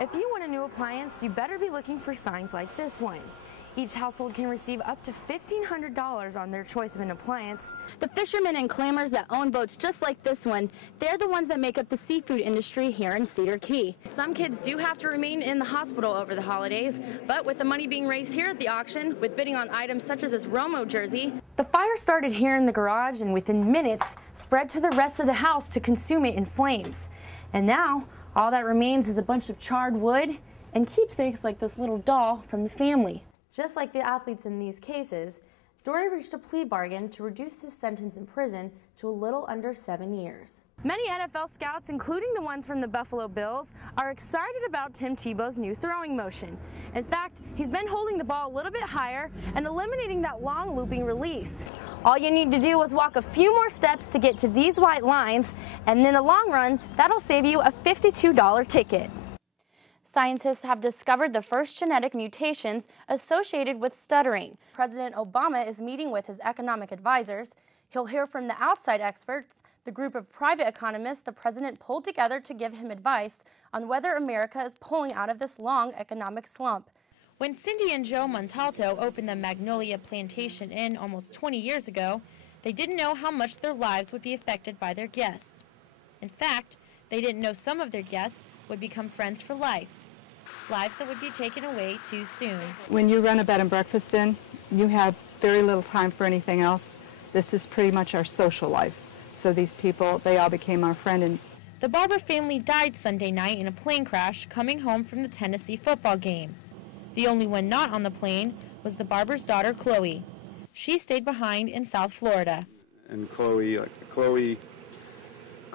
If you want a new appliance, you better be looking for signs like this one. Each household can receive up to $1,500 on their choice of an appliance. The fishermen and clammers that own boats just like this one, they're the ones that make up the seafood industry here in Cedar Key. Some kids do have to remain in the hospital over the holidays, but with the money being raised here at the auction, with bidding on items such as this Romo jersey, the fire started here in the garage and within minutes spread to the rest of the house to consume it in flames. And now, all that remains is a bunch of charred wood and keepsakes like this little doll from the family. Just like the athletes in these cases, Dory reached a plea bargain to reduce his sentence in prison to a little under 7 years. Many NFL scouts, including the ones from the Buffalo Bills, are excited about Tim Tebow's new throwing motion. In fact, he's been holding the ball a little bit higher and eliminating that long looping release. All you need to do is walk a few more steps to get to these white lines, and in the long run, that'll save you a $52 ticket. Scientists have discovered the first genetic mutations associated with stuttering. President Obama is meeting with his economic advisors. He'll hear from the outside experts, the group of private economists the president pulled together to give him advice on whether America is pulling out of this long economic slump. When Cindy and Joe Montalto opened the Magnolia Plantation Inn almost 20 years ago, they didn't know how much their lives would be affected by their guests. In fact, they didn't know some of their guests would become friends for life. Lives that would be taken away too soon. When you run a bed and breakfast inn, you have very little time for anything else. This is pretty much our social life. So these people, they all became our friend. And the Barber family died Sunday night in a plane crash coming home from the Tennessee football game. The only one not on the plane was the Barber's daughter, Chloe. She stayed behind in South Florida. And Chloe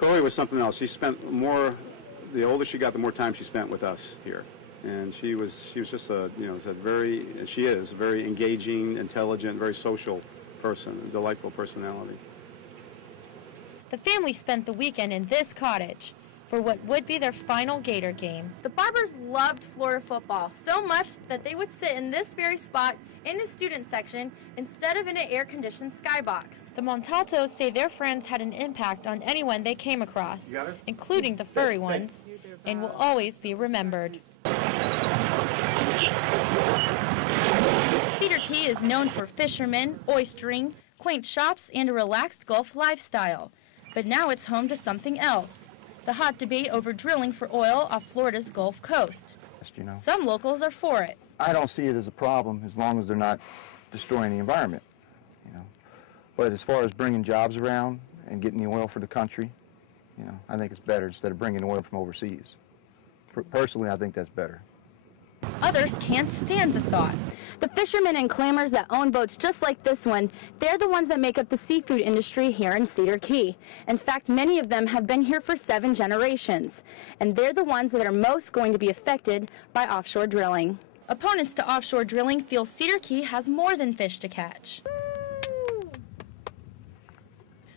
was something else. She spent more, the older she got, the more time she spent with us here. And she was just a, she is a very engaging, intelligent, very social person, a delightful personality. The family spent the weekend in this cottage for what would be their final Gator game. The Barbers loved Florida football so much that they would sit in this very spot in the student section instead of in an air-conditioned skybox. The Montaltos say their friends had an impact on anyone they came across, including the furry ones, and will always be remembered. Cedar Key is known for fishermen, oystering, quaint shops, and a relaxed Gulf lifestyle. But now it's home to something else, the hot debate over drilling for oil off Florida's Gulf Coast. Some locals are for it. I don't see it as a problem as long as they're not destroying the environment, But as far as bringing jobs around and getting the oil for the country, I think it's better instead of bringing oil from overseas. Personally, I think that's better. Others can't stand the thought. The fishermen and clammers that own boats just like this one, they're the ones that make up the seafood industry here in Cedar Key. In fact, many of them have been here for 7 generations, and they're the ones that are most going to be affected by offshore drilling. Opponents to offshore drilling feel Cedar Key has more than fish to catch.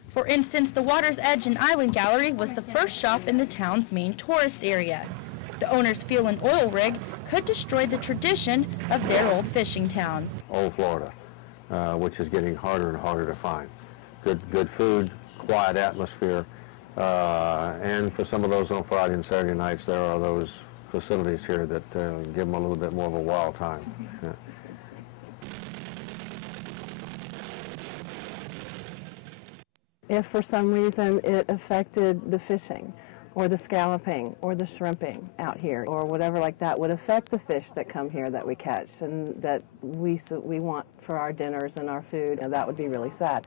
For instance, the Water's Edge and Island Gallery was the first shop in the town's main tourist area. The owners feel an oil rig could destroy the tradition of their old fishing town. Old Florida, which is getting harder and harder to find. Good food, quiet atmosphere, and for some of those on Friday and Saturday nights, there are those facilities here that give them a little bit more of a wild time. Yeah. If for some reason it affected the fishing, or the scalloping, or the shrimping out here, or whatever like that would affect the fish that come here that we catch and that we want for our dinners and our food, and that would be really sad.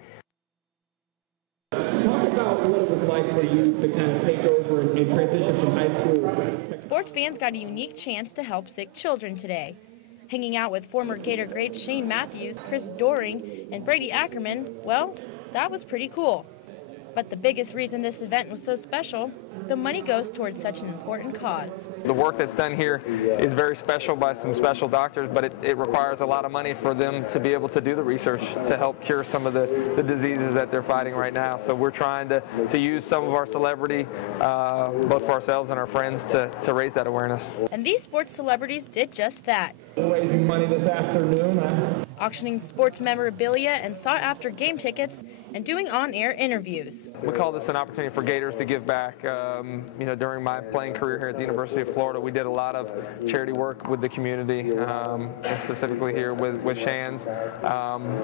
Talk about what it was like for you to kind of take over and transition from high school. Sports fans got a unique chance to help sick children today. Hanging out with former Gator greats Shane Matthews, Chris Doring, and Brady Ackerman, well, that was pretty cool. But the biggest reason this event was so special, the money goes towards such an important cause. The work that's done here is very special by some special doctors, but it requires a lot of money for them to be able to do the research to help cure some of the diseases that they're fighting right now. So we're trying to use some of our celebrity, both for ourselves and our friends, to raise that awareness. And these sports celebrities did just that. Raising money this afternoon. auctioning sports memorabilia and sought-after game tickets, and doing on-air interviews. We call this an opportunity for Gators to give back. During my playing career here at the University of Florida, we did a lot of charity work with the community, and specifically here with Shands.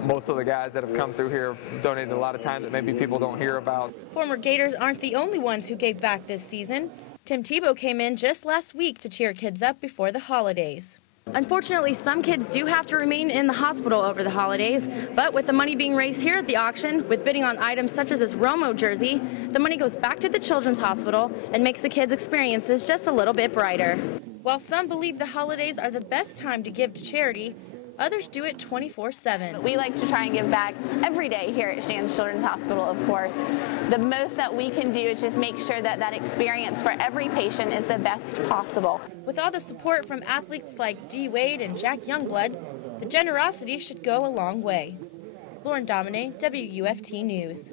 Most of the guys that have come through here have donated a lot of time that maybe people don't hear about. Former Gators aren't the only ones who gave back this season. Tim Tebow came in just last week to cheer kids up before the holidays. Unfortunately, some kids do have to remain in the hospital over the holidays, but with the money being raised here at the auction, with bidding on items such as this Romo jersey, the money goes back to the Children's Hospital and makes the kids' experiences just a little bit brighter. While some believe the holidays are the best time to give to charity, others do it 24/7. We like to try and give back every day here at Shands Children's Hospital, of course. The most that we can do is just make sure that that experience for every patient is the best possible. With all the support from athletes like D. Wade and Jack Youngblood, the generosity should go a long way. Lauren Domene, WUFT News.